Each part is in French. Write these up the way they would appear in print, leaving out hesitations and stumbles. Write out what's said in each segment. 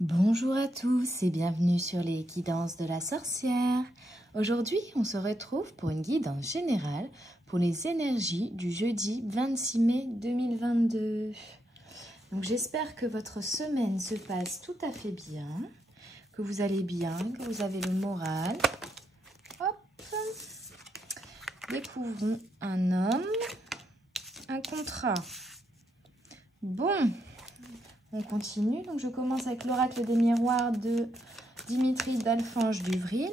Bonjour à tous et bienvenue sur les guidances de la sorcière. Aujourd'hui, on se retrouve pour une guidance générale pour les énergies du jeudi 26 mai 2022. Donc j'espère que votre semaine se passe tout à fait bien, que vous allez bien, que vous avez le moral. Hop. Découvrons un homme, un contrat. Bon. On continue, donc je commence avec l'oracle des miroirs de Dimitri d'Alfange d'Uvril.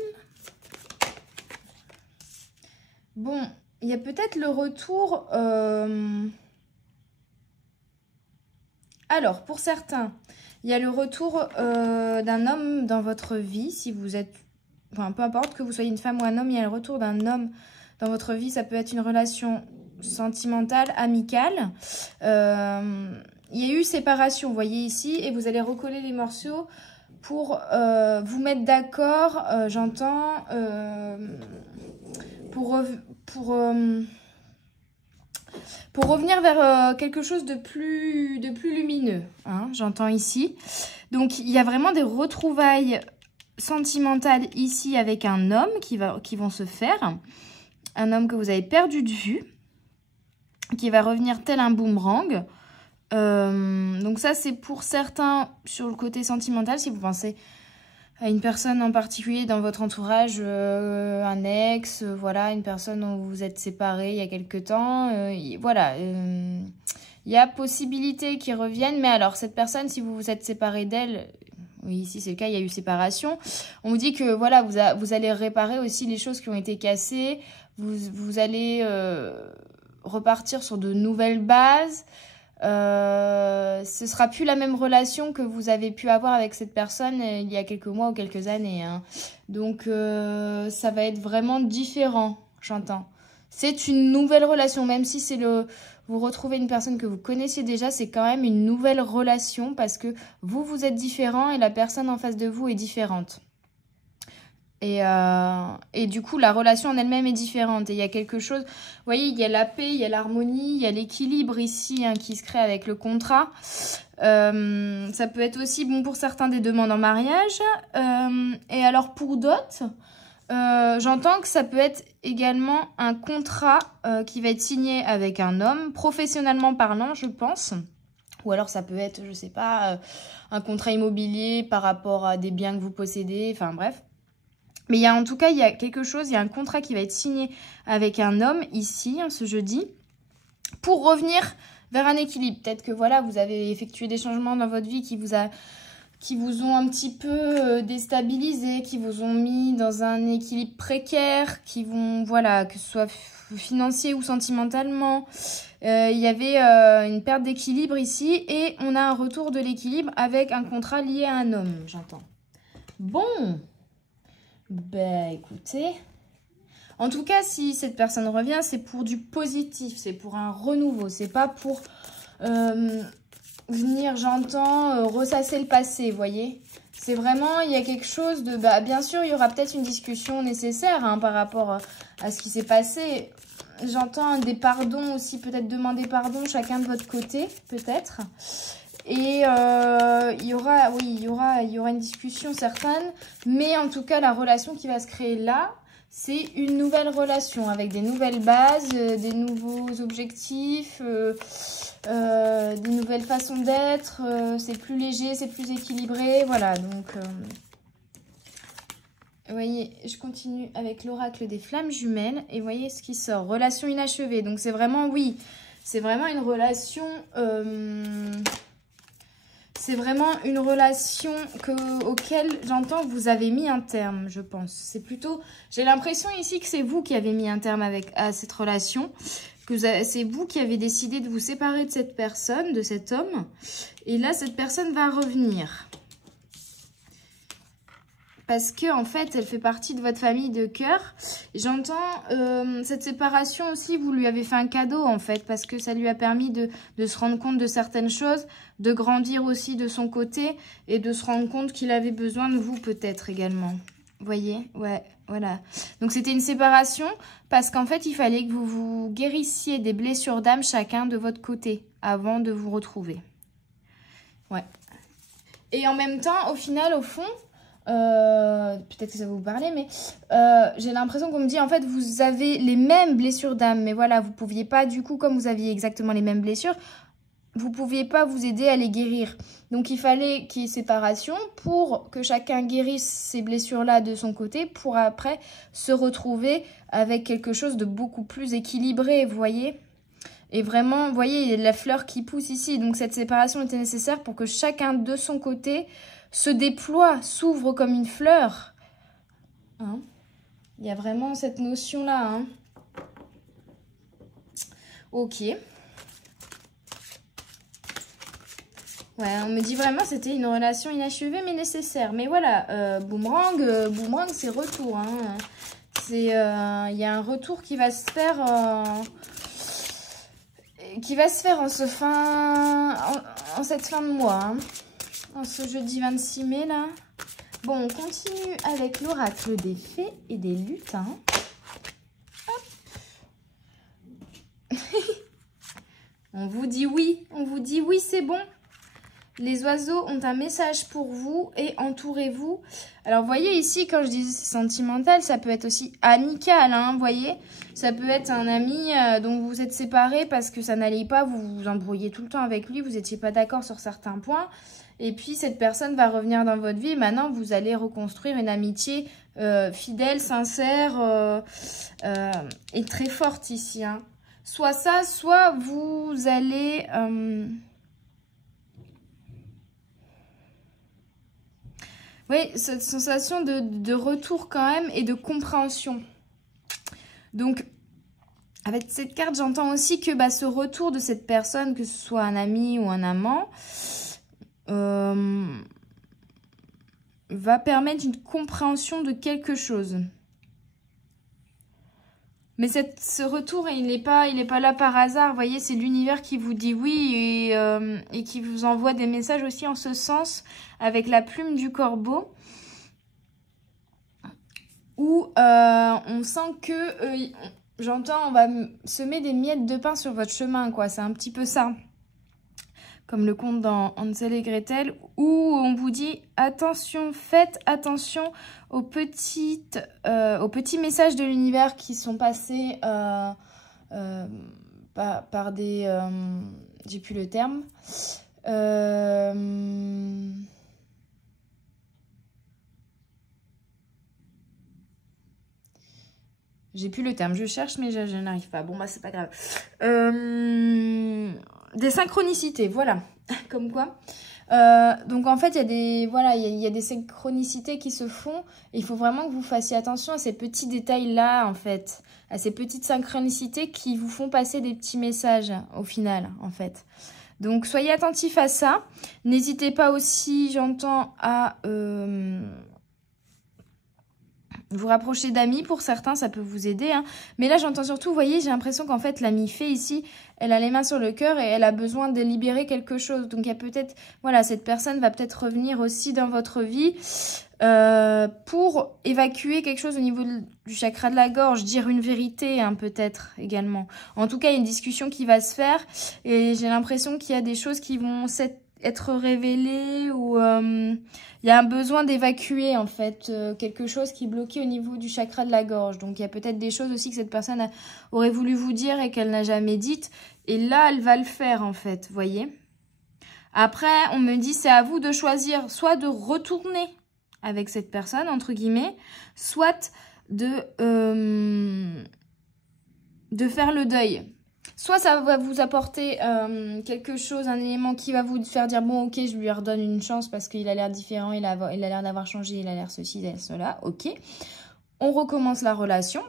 Bon, il y a peut-être le retour... Alors, pour certains, il y a le retour d'un homme dans votre vie, si vous êtes... Enfin, peu importe que vous soyez une femme ou un homme, il y a le retour d'un homme dans votre vie. Ça peut être une relation sentimentale, amicale. Il y a eu séparation, vous voyez ici, et vous allez recoller les morceaux pour vous mettre d'accord, j'entends, pour revenir vers quelque chose de plus lumineux, hein, j'entends ici. Donc, il y a vraiment des retrouvailles sentimentales ici avec un homme qui vont se faire. Un homme que vous avez perdu de vue, qui va revenir tel un boomerang. Donc ça, c'est pour certains sur le côté sentimental, si vous pensez à une personne en particulier dans votre entourage, un ex, voilà, une personne dont vous vous êtes séparés il y a quelque temps, voilà, il y a possibilité qu'ils reviennent, mais alors cette personne, si vous vous êtes séparés d'elle, oui, ici c'est le cas, il y a eu séparation, on vous dit que voilà, vous allez réparer aussi les choses qui ont été cassées, vous allez repartir sur de nouvelles bases. Ce sera plus la même relation que vous avez pu avoir avec cette personne il y a quelques mois ou quelques années, hein. Donc ça va être vraiment différent, j'entends. C'est une nouvelle relation, même si c'est vous retrouvez une personne que vous connaissiez déjà, c'est quand même une nouvelle relation parce que vous êtes différent et la personne en face de vous est différente. Et du coup, la relation en elle-même est différente. Et il y a quelque chose, vous voyez, il y a la paix, il y a l'harmonie, il y a l'équilibre ici, hein, qui se crée avec le contrat. Ça peut être aussi bon pour certains des demandes en mariage. Et alors pour d'autres, j'entends que ça peut être également un contrat qui va être signé avec un homme, professionnellement parlant, je pense. Ou alors ça peut être, je sais pas, un contrat immobilier par rapport à des biens que vous possédez, enfin bref. Mais en tout cas, il y a quelque chose, il y a un contrat qui va être signé avec un homme ici, hein, ce jeudi, pour revenir vers un équilibre. Peut-être que voilà, vous avez effectué des changements dans votre vie qui vous ont un petit peu déstabilisé, qui vous ont mis dans un équilibre précaire, qui vont, voilà, que ce soit financier ou sentimentalement. Il y avait une perte d'équilibre ici et on a un retour de l'équilibre avec un contrat lié à un homme, j'entends. Bon. Ben, écoutez, en tout cas, si cette personne revient, c'est pour du positif, c'est pour un renouveau, c'est pas pour venir, j'entends, ressasser le passé, vous voyez. C'est vraiment, il y a quelque chose de... Bah, bien sûr, il y aura peut-être une discussion nécessaire, hein, par rapport à ce qui s'est passé. J'entends des pardons aussi, peut-être demander pardon chacun de votre côté, peut-être. Et il y aura une discussion certaine, mais en tout cas la relation qui va se créer là, c'est une nouvelle relation avec des nouvelles bases, des nouveaux objectifs, des nouvelles façons d'être, c'est plus léger, c'est plus équilibré, voilà. Donc vous voyez, je continue avec l'oracle des flammes jumelles et vous voyez ce qui sort, relation inachevée. Donc c'est vraiment, oui, c'est vraiment une relation... C'est vraiment une relation auquel j'entends que vous avez mis un terme, je pense. C'est plutôt... J'ai l'impression ici que c'est vous qui avez mis un terme à cette relation. Que c'est vous qui avez décidé de vous séparer de cette personne, de cet homme. Et là, cette personne va revenir. Parce que en fait, elle fait partie de votre famille de cœur. J'entends cette séparation aussi, vous lui avez fait un cadeau en fait, parce que ça lui a permis de se rendre compte de certaines choses, de grandir aussi de son côté et de se rendre compte qu'il avait besoin de vous peut-être également. Vous voyez? Ouais, voilà. Donc c'était une séparation parce qu'en fait, il fallait que vous vous guérissiez des blessures d'âme chacun de votre côté avant de vous retrouver. Ouais. Et en même temps, au final, au fond, peut-être que ça va vous parler, mais j'ai l'impression qu'on me dit, en fait, vous avez les mêmes blessures d'âme. Mais voilà, vous pouviez pas, du coup, comme vous aviez exactement les mêmes blessures, vous ne pouviez pas vous aider à les guérir. Donc, il fallait qu'il y ait séparation pour que chacun guérisse ces blessures-là de son côté pour après se retrouver avec quelque chose de beaucoup plus équilibré, vous voyez ? Et vraiment, vous voyez, il y a de la fleur qui pousse ici. Donc, cette séparation était nécessaire pour que chacun de son côté se déploie, s'ouvre comme une fleur. Hein ? Il y a vraiment cette notion-là. Hein ? Ok. Ouais, on me dit vraiment c'était une relation inachevée mais nécessaire. Mais voilà, boomerang, c'est retour. Hein. Il y a un retour qui va se faire, en cette fin de mois. Hein. En ce jeudi 26 mai là. Bon, on continue avec l'oracle des fées et des lutins. On vous dit oui, c'est bon. Les oiseaux ont un message pour vous et entourez-vous. Alors, vous voyez ici, quand je dis sentimental, ça peut être aussi amical, hein, vous voyez. Ça peut être un ami dont vous êtes séparés parce que ça n'allait pas, vous vous embrouillez tout le temps avec lui, vous n'étiez pas d'accord sur certains points. Et puis, cette personne va revenir dans votre vie et maintenant, vous allez reconstruire une amitié fidèle, sincère et très forte ici. Hein. Soit ça, soit vous allez... Oui, cette sensation de retour quand même et de compréhension. Donc, avec cette carte, j'entends aussi que ce retour de cette personne, que ce soit un ami ou un amant, va permettre une compréhension de quelque chose. Mais ce retour, il n'est pas là par hasard. Vous voyez, c'est l'univers qui vous dit oui et qui vous envoie des messages aussi en ce sens avec la plume du corbeau. Où on sent que, j'entends, on va semer des miettes de pain sur votre chemin, quoi. C'est un petit peu ça. Comme le conte dans Hansel et Gretel, où on vous dit attention, faites attention aux petits messages de l'univers qui sont passés par des... j'ai plus le terme. J'ai plus le terme, je cherche mais je n'arrive pas. Bon, c'est pas grave. Des synchronicités, voilà. Comme quoi. Donc en fait, il y a des synchronicités qui se font. Il faut vraiment que vous fassiez attention à ces petits détails-là, en fait. À ces petites synchronicités qui vous font passer des petits messages, au final, en fait. Donc soyez attentifs à ça. N'hésitez pas aussi, j'entends, à... vous rapprocher d'amis, pour certains, ça peut vous aider. Hein. Mais là, j'entends surtout, vous voyez, j'ai l'impression qu'en fait, l'amie fée ici, elle a les mains sur le cœur et elle a besoin de libérer quelque chose. Donc, il y a peut-être, voilà, cette personne va peut-être revenir aussi dans votre vie pour évacuer quelque chose au niveau du chakra de la gorge, dire une vérité, hein, peut-être également. En tout cas, il y a une discussion qui va se faire et j'ai l'impression qu'il y a des choses qui vont être révélées ou... il y a un besoin d'évacuer, en fait, quelque chose qui est bloqué au niveau du chakra de la gorge. Donc, il y a peut-être des choses aussi que cette personne aurait voulu vous dire et qu'elle n'a jamais dites. Et là, elle va le faire, en fait, vous voyez. Après, on me dit, c'est à vous de choisir soit de retourner avec cette personne, entre guillemets, soit de faire le deuil. Soit ça va vous apporter quelque chose, un élément qui va vous faire dire, bon, ok, je lui redonne une chance parce qu'il a l'air différent, il a l'air d'avoir changé, il a l'air ceci, il a l'air cela, ok. On recommence la relation.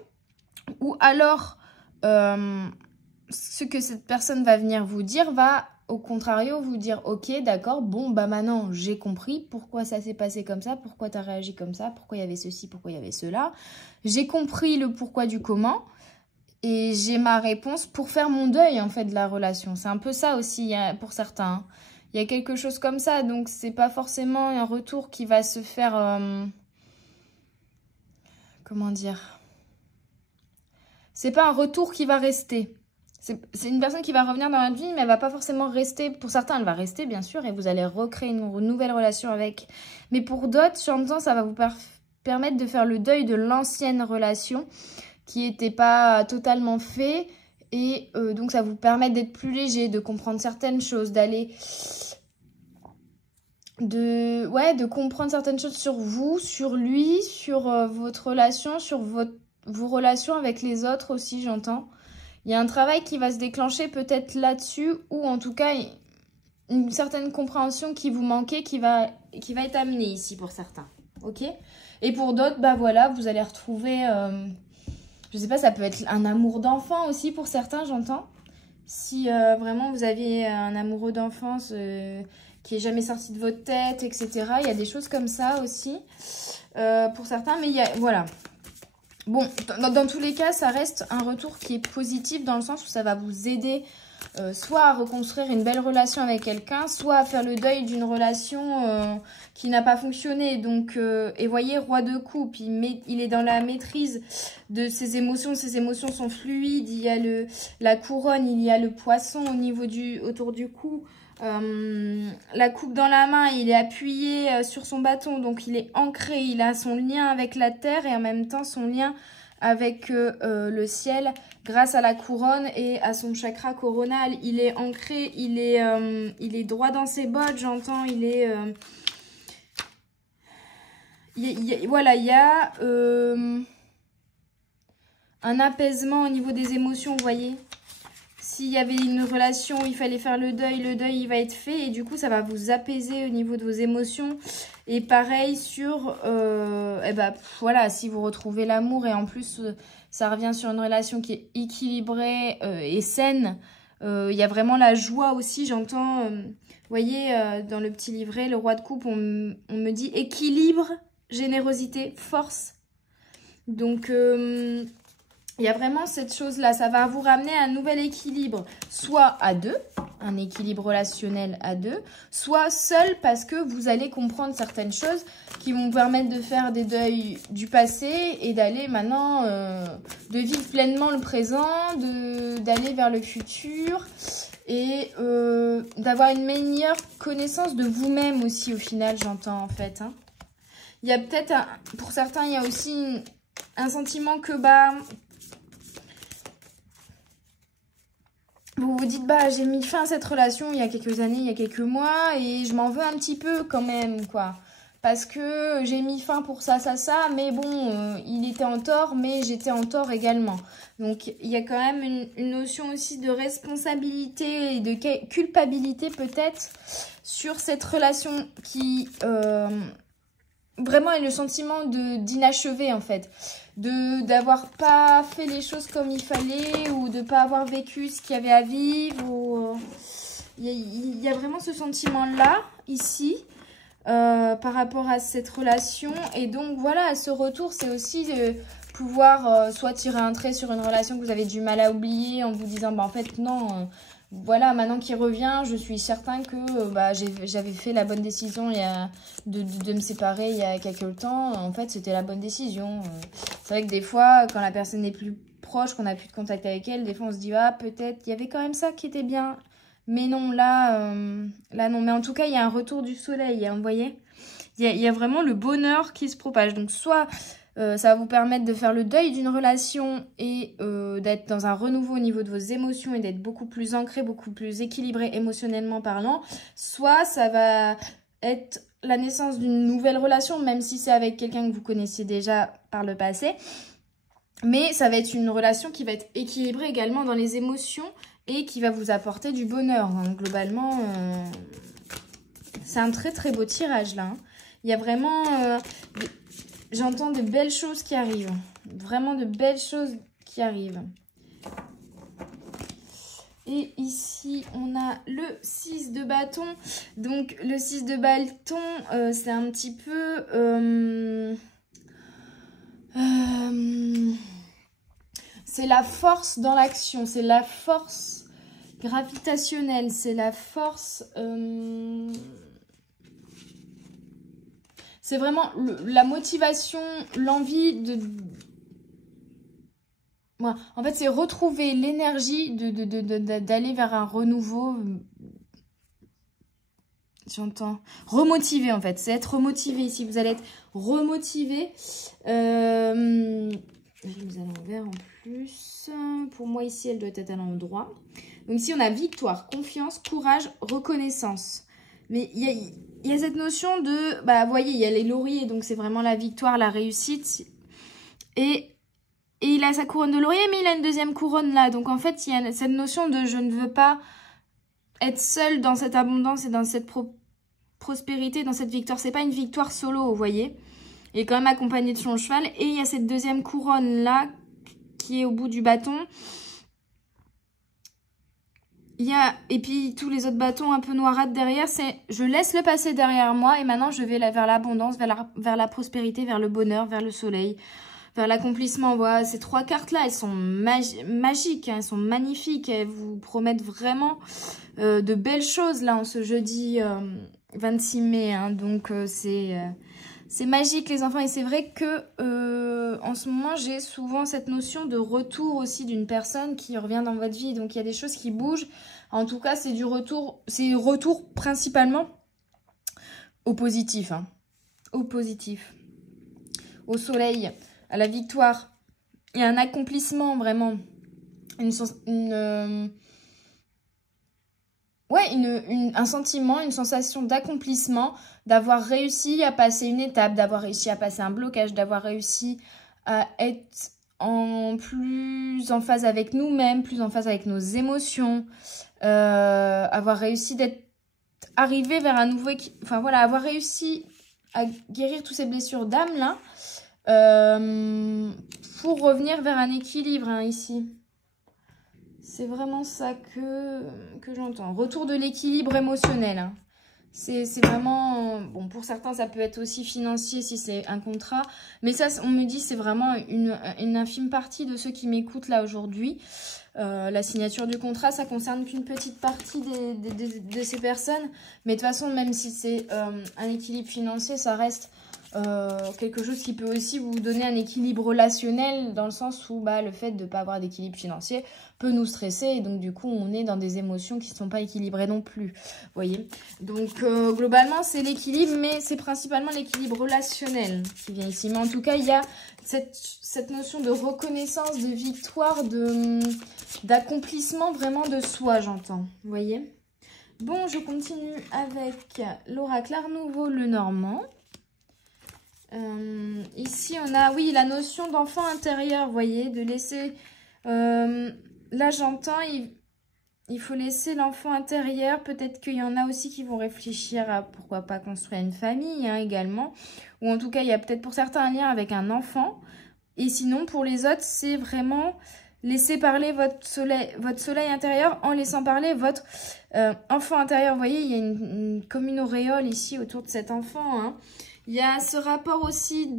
Ou alors, ce que cette personne va venir vous dire va, au contrario, vous dire, ok, d'accord, bon, maintenant, j'ai compris pourquoi ça s'est passé comme ça, pourquoi tu as réagi comme ça, pourquoi il y avait ceci, pourquoi il y avait cela. J'ai compris le pourquoi du comment. Et j'ai ma réponse pour faire mon deuil, en fait, de la relation. C'est un peu ça aussi, pour certains. Hein. Il y a quelque chose comme ça, donc c'est pas forcément un retour qui va se faire... comment dire? C'est pas un retour qui va rester. C'est une personne qui va revenir dans votre vie, mais elle va pas forcément rester. Pour certains, elle va rester, bien sûr, et vous allez recréer une nouvelle relation avec. Mais pour d'autres, j'entends, ça va vous permettre de faire le deuil de l'ancienne relation qui n'était pas totalement fait. Et donc, ça va vous permettre d'être plus léger, de comprendre certaines choses, de comprendre certaines choses sur vous, sur lui, sur votre relation, sur vos relations avec les autres aussi, j'entends. Il y a un travail qui va se déclencher peut-être là-dessus, ou en tout cas une certaine compréhension qui vous manquait, qui va être amenée ici pour certains. Ok? Et pour d'autres, bah voilà, vous allez retrouver, je sais pas, ça peut être un amour d'enfant aussi pour certains, j'entends. Si vraiment vous aviez un amoureux d'enfance qui est jamais sorti de votre tête, etc. Il y a des choses comme ça aussi pour certains, mais voilà. Bon, dans tous les cas, ça reste un retour qui est positif dans le sens où ça va vous aider soit à reconstruire une belle relation avec quelqu'un, soit à faire le deuil d'une relation qui n'a pas fonctionné. Donc, et voyez, roi de coupe, il est dans la maîtrise de ses émotions. Ses émotions sont fluides. Il y a la couronne, il y a le poisson autour du cou. La coupe dans la main, il est appuyé sur son bâton, donc il est ancré, il a son lien avec la terre et en même temps son lien avec le ciel grâce à la couronne et à son chakra coronal. Il est ancré, il est droit dans ses bottes, j'entends, voilà, il y a un apaisement au niveau des émotions, vous voyez. S'il y avait une relation où il fallait faire le deuil il va être fait. Et du coup, ça va vous apaiser au niveau de vos émotions. Et pareil sur, voilà, si vous retrouvez l'amour et en plus, ça revient sur une relation qui est équilibrée et saine. Il y a vraiment la joie aussi, j'entends, vous voyez, dans le petit livret, le roi de coupe, on me dit équilibre, générosité, force. Donc... il y a vraiment cette chose-là, ça va vous ramener à un nouvel équilibre, soit à deux, un équilibre relationnel à deux, soit seul parce que vous allez comprendre certaines choses qui vont vous permettre de faire des deuils du passé et d'aller maintenant, de vivre pleinement le présent, d'aller vers le futur et d'avoir une meilleure connaissance de vous-même aussi au final, j'entends en fait. Hein. Il y a peut-être, pour certains, il y a aussi un sentiment que vous vous dites, j'ai mis fin à cette relation il y a quelques années, il y a quelques mois, et je m'en veux un petit peu quand même, quoi. Parce que j'ai mis fin pour ça, mais bon, il était en tort, mais j'étais en tort également. Donc, il y a quand même une notion aussi de responsabilité et de culpabilité peut-être sur cette relation qui... vraiment est le sentiment d'inachevé en fait, d'avoir pas fait les choses comme il fallait ou de pas avoir vécu ce qu'il y avait à vivre. Ou il y a vraiment ce sentiment là ici par rapport à cette relation. Et donc voilà, ce retour c'est aussi de pouvoir soit tirer un trait sur une relation que vous avez du mal à oublier en vous disant en fait non, voilà, maintenant qu'il revient, je suis certain que j'avais fait la bonne décision de me séparer il y a quelques temps. En fait, c'était la bonne décision. C'est vrai que des fois, quand la personne est plus proche, qu'on n'a plus de contact avec elle, des fois on se dit peut-être il y avait quand même ça qui était bien. Mais non, là non. Mais en tout cas, il y a un retour du soleil, hein, vous voyez. Il y a vraiment le bonheur qui se propage. Donc soit... ça va vous permettre de faire le deuil d'une relation et d'être dans un renouveau au niveau de vos émotions et d'être beaucoup plus ancré, beaucoup plus équilibré émotionnellement parlant. Soit ça va être la naissance d'une nouvelle relation, même si c'est avec quelqu'un que vous connaissiez déjà par le passé. Mais ça va être une relation qui va être équilibrée également dans les émotions et qui va vous apporter du bonheur. Donc, globalement, c'est un très très beau tirage là. Hein. Il y a vraiment... j'entends de belles choses qui arrivent. Vraiment de belles choses qui arrivent. Et ici, on a le 6 de bâton. Donc, le 6 de bâton, c'est un petit peu... c'est la force dans l'action. C'est la force gravitationnelle. C'est la force... c'est vraiment la motivation, l'envie de... Moi, en fait, c'est retrouver l'énergie d'aller vers un renouveau. J'entends. Remotivé, en fait. C'est être remotivé ici. Vous allez être remotivé. Je vais vous à l'envers en plus. Pour moi, ici, elle doit être à l'endroit. Donc, ici, on a victoire, confiance, courage, reconnaissance. Mais il y a cette notion de... Bah, vous voyez, il y a les lauriers. Donc, c'est vraiment la victoire, la réussite. Et il a sa couronne de laurier, mais il a une deuxième couronne là. Donc, en fait, il y a cette notion de je ne veux pas être seul dans cette abondance et dans cette prospérité, dans cette victoire. C'est pas une victoire solo, vous voyez. Il est quand même accompagné de son cheval. Et il y a cette deuxième couronne là qui est au bout du bâton. Et puis tous les autres bâtons un peu noirâtres derrière, c'est je laisse le passé derrière moi et maintenant je vais vers l'abondance, vers la prospérité, vers le bonheur, vers le soleil, vers l'accomplissement. Voilà, ces trois cartes-là, elles sont magiques, hein, elles sont magnifiques, elles vous promettent vraiment de belles choses là en ce jeudi 26 mai. Hein, donc c'est magique les enfants et c'est vrai que en ce moment j'ai souvent cette notion de retour aussi d'une personne qui revient dans votre vie. Donc il y a des choses qui bougent. En tout cas c'est du retour, c'est retour principalement au positif. Hein. Au positif. Au soleil, à la victoire. Il y a un accomplissement vraiment. Un sentiment, une sensation d'accomplissement, d'avoir réussi à passer une étape, d'avoir réussi à passer un blocage, d'avoir réussi à être plus en phase avec nous-mêmes, plus en phase avec nos émotions, avoir réussi arrivé vers un nouveau... Enfin voilà, avoir réussi à guérir toutes ces blessures d'âme là, pour revenir vers un équilibre hein, ici. C'est vraiment ça que j'entends. Retour de l'équilibre émotionnel. Hein. C'est vraiment... Bon, pour certains, ça peut être aussi financier si c'est un contrat. Mais ça, on me dit, c'est vraiment une infime partie de ceux qui m'écoutent là aujourd'hui. La signature du contrat, ça concerne qu'une petite partie de ces personnes. Mais de toute façon, même si c'est un équilibre financier, ça reste... quelque chose qui peut aussi vous donner un équilibre relationnel dans le sens où le fait de ne pas avoir d'équilibre financier peut nous stresser et donc du coup on est dans des émotions qui ne sont pas équilibrées non plus, vous voyez. Donc globalement c'est l'équilibre mais c'est principalement l'équilibre relationnel qui vient ici. Mais en tout cas il y a cette notion de reconnaissance, de victoire, d'accomplissement vraiment de soi j'entends, vous voyez. Bon je continue avec l'oracle Art Nouveau le Normand. Ici, on a, oui, la notion d'enfant intérieur, vous voyez, de laisser... là, j'entends, il faut laisser l'enfant intérieur. Peut-être qu'il y en a aussi qui vont réfléchir à pourquoi pas construire une famille hein, également. Ou en tout cas, il y a peut-être pour certains un lien avec un enfant. Et sinon, pour les autres, c'est vraiment laisser parler votre soleil intérieur en laissant parler votre enfant intérieur. Vous voyez, il y a comme une auréole ici autour de cet enfant, hein. Il y a ce rapport aussi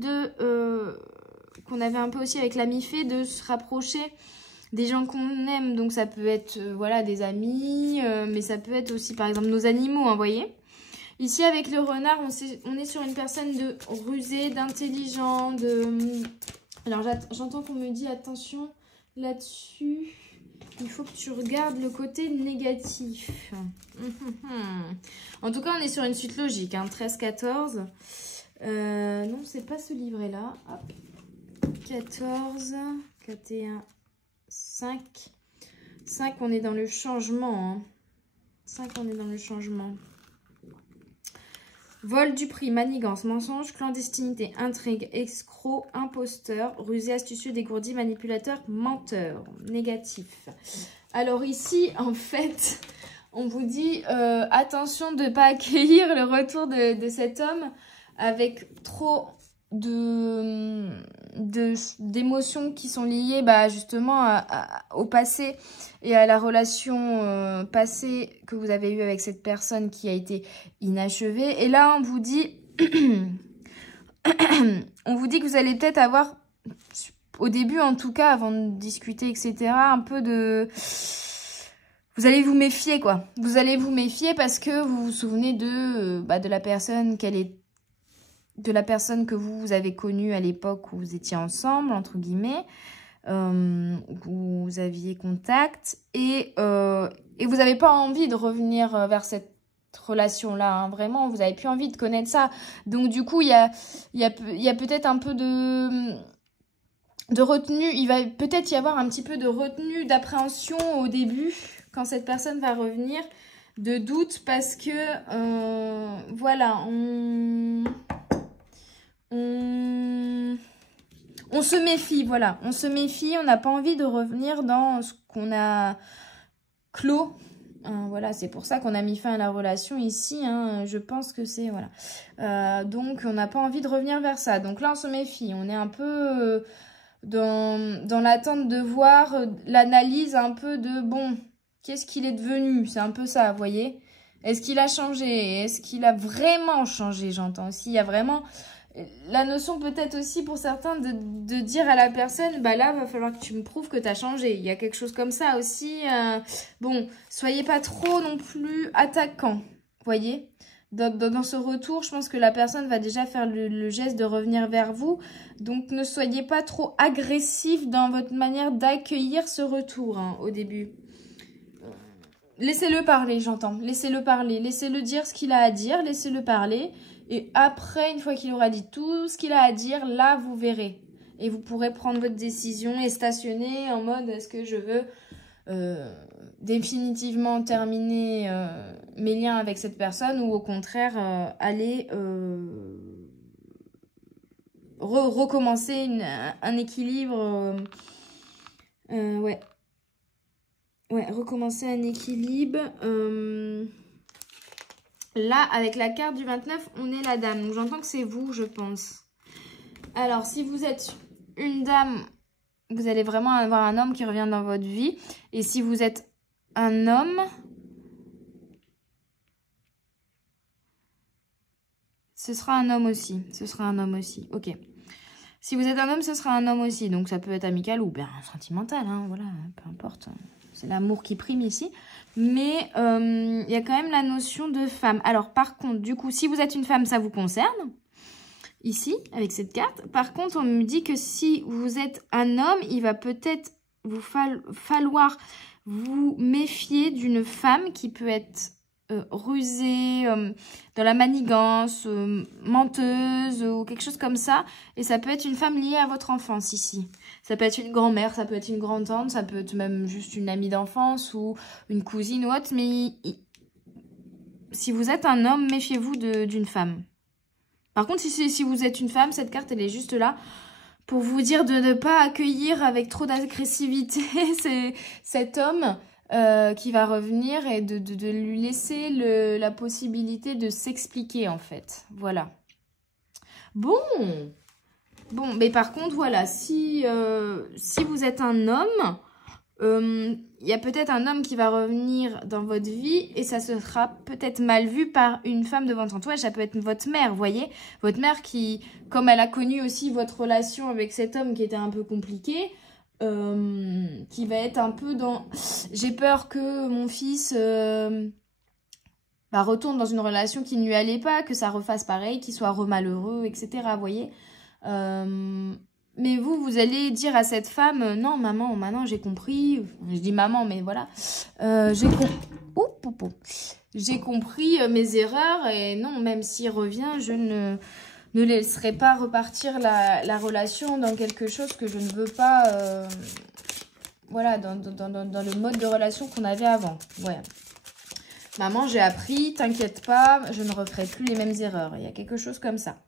qu'on avait un peu aussi avec l'ami fée, de se rapprocher des gens qu'on aime. Donc ça peut être voilà, des amis, mais ça peut être aussi par exemple nos animaux, hein, vous voyez. Ici avec le renard, on est sur une personne de rusé, d'intelligent, Alors j'entends qu'on me dit attention là-dessus. Il faut que tu regardes le côté négatif. En tout cas, on est sur une suite logique, hein, 13-14. Non, c'est pas ce livret-là. 14, 41, 5. 5, on est dans le changement. Hein. 5, on est dans le changement. Vol du prix, manigance, mensonge, clandestinité, intrigue, escroc, imposteur, rusé, astucieux, dégourdi, manipulateur, menteur, négatif. Alors ici, en fait, on vous dit attention de ne pas accueillir le retour de cet homme avec trop d'émotions qui sont liées justement au passé et à la relation passée que vous avez eue avec cette personne qui a été inachevée. Et là, on vous dit, que vous allez peut-être avoir, au début en tout cas, avant de discuter, etc., un peu de... Vous allez vous méfier, quoi. Vous allez vous méfier parce que vous vous souvenez de la personne de la personne que vous avez connue à l'époque où vous étiez ensemble, entre guillemets. où vous aviez contact et vous n'avez pas envie de revenir vers cette relation-là, hein. Vraiment, vous n'avez plus envie de connaître ça. Donc, du coup, il y a peut-être un peu de retenue. Il va peut-être y avoir un petit peu de retenue, d'appréhension au début, quand cette personne va revenir, de doute, parce que, voilà, on se méfie, voilà. On se méfie, on n'a pas envie de revenir dans ce qu'on a clos. Voilà, c'est pour ça qu'on a mis fin à la relation ici, hein, je pense que c'est, voilà. Donc, on n'a pas envie de revenir vers ça. Donc là, on se méfie. On est un peu dans l'attente de voir l'analyse un peu de, bon, qu'est-ce qu'il est devenu? C'est un peu ça, vous voyez? Est-ce qu'il a changé? Est-ce qu'il a vraiment changé? J'entends aussi, il y a vraiment la notion peut-être aussi pour certains de dire à la personne, bah là, va falloir que tu me prouves que tu as changé. Il y a quelque chose comme ça aussi. Bon, soyez pas trop non plus attaquant, voyez. Dans ce retour, je pense que la personne va déjà faire le geste de revenir vers vous. Donc, ne soyez pas trop agressif dans votre manière d'accueillir ce retour, hein, au début. Laissez-le parler, j'entends. Laissez-le parler. Laissez-le dire ce qu'il a à dire. Laissez-le parler. Et après, une fois qu'il aura dit tout ce qu'il a à dire, là, vous verrez. Et vous pourrez prendre votre décision et stationner en mode, est-ce que je veux définitivement terminer mes liens avec cette personne ou au contraire aller recommencer un équilibre. Ouais, recommencer un équilibre. Là, avec la carte du 29, on est la dame. Donc, j'entends que c'est vous, je pense. Alors, si vous êtes une dame, vous allez vraiment avoir un homme qui revient dans votre vie. Et si vous êtes un homme, ce sera un homme aussi. Ce sera un homme aussi. Ok. Si vous êtes un homme, ce sera un homme aussi. Donc, ça peut être amical ou bien sentimental. Hein, voilà, peu importe. C'est l'amour qui prime ici. Mais il y a quand même la notion de femme. Alors, par contre, du coup, si vous êtes une femme, ça vous concerne. Ici, avec cette carte. Par contre, on me dit que si vous êtes un homme, il va peut-être vous falloir vous méfier d'une femme qui peut être rusée, dans la manigance, menteuse ou quelque chose comme ça. Et ça peut être une femme liée à votre enfance ici. Ça peut être une grand-mère, ça peut être une grand-tante, ça peut être même juste une amie d'enfance ou une cousine ou autre. Mais si vous êtes un homme, méfiez-vous d'une femme. Par contre, si vous êtes une femme, cette carte, elle est juste là pour vous dire de ne pas accueillir avec trop d'agressivité cet homme qui va revenir et de lui laisser la possibilité de s'expliquer, en fait. Voilà. Bon, mais par contre, voilà, si vous êtes un homme, il y a peut-être un homme qui va revenir dans votre vie et ça sera peut-être mal vu par une femme de votre entourage. Ça peut être votre mère, vous voyez. Votre mère qui, comme elle a connu aussi votre relation avec cet homme qui était un peu compliqué, qui va être un peu dans... J'ai peur que mon fils retourne dans une relation qui ne lui allait pas, que ça refasse pareil, qu'il soit malheureux, etc. Vous voyez. Mais vous allez dire à cette femme, non, maman, maintenant j'ai compris. Je dis maman, mais voilà. J'ai compris mes erreurs et non, même s'il revient, je ne laisserai pas repartir la relation dans quelque chose que je ne veux pas, voilà, dans le mode de relation qu'on avait avant. Ouais. Maman, j'ai appris, t'inquiète pas, je ne referai plus les mêmes erreurs. Il y a quelque chose comme ça.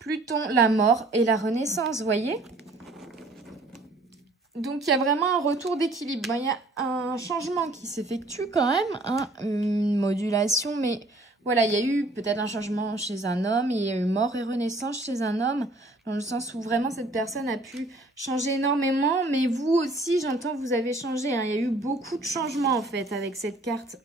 Pluton, la mort et la renaissance, vous voyez? Donc, il y a vraiment un retour d'équilibre. Il y a un changement qui s'effectue quand même, hein, une modulation, mais voilà, il y a eu peut-être un changement chez un homme, il y a eu mort et renaissance chez un homme, dans le sens où vraiment cette personne a pu changer énormément, mais vous aussi, j'entends, vous avez changé, hein. Il y a eu beaucoup de changements en fait avec cette carte.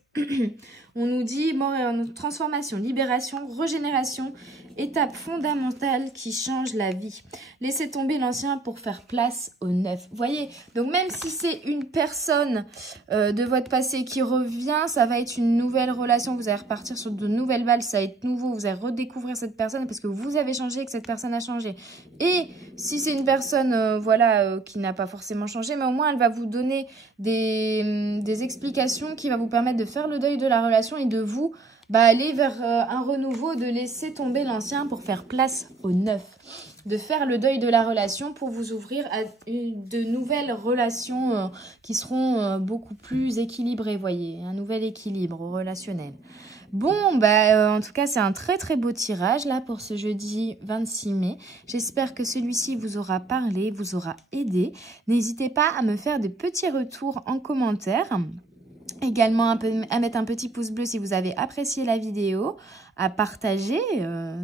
On nous dit mort et transformation, libération, régénération, étape fondamentale qui change la vie. Laissez tomber l'ancien pour faire place au neuf. Vous voyez, donc même si c'est une personne de votre passé qui revient, ça va être une nouvelle relation. Vous allez repartir sur de nouvelles balles, ça va être nouveau. Vous allez redécouvrir cette personne parce que vous avez changé et que cette personne a changé. Et si c'est une personne voilà, qui n'a pas forcément changé, mais au moins elle va vous donner des explications qui vont vous permettre de faire le deuil de la relation et de vous aller vers un renouveau, de laisser tomber l'ancien pour faire place au neuf. De faire le deuil de la relation pour vous ouvrir à de nouvelles relations qui seront beaucoup plus équilibrées, voyez, un nouvel équilibre relationnel. Bon, en tout cas, c'est un très très beau tirage là pour ce jeudi 26 mai. J'espère que celui-ci vous aura parlé, vous aura aidé. N'hésitez pas à me faire de petits retours en commentaire. Également à mettre un petit pouce bleu si vous avez apprécié la vidéo, à partager,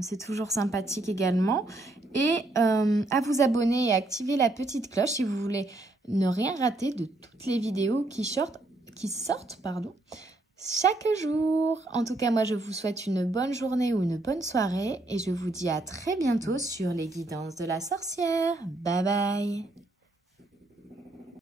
c'est toujours sympathique également. Et à vous abonner et activer la petite cloche si vous voulez ne rien rater de toutes les vidéos qui sortent chaque jour. En tout cas, moi, je vous souhaite une bonne journée ou une bonne soirée et je vous dis à très bientôt sur les guidances de la sorcière. Bye bye!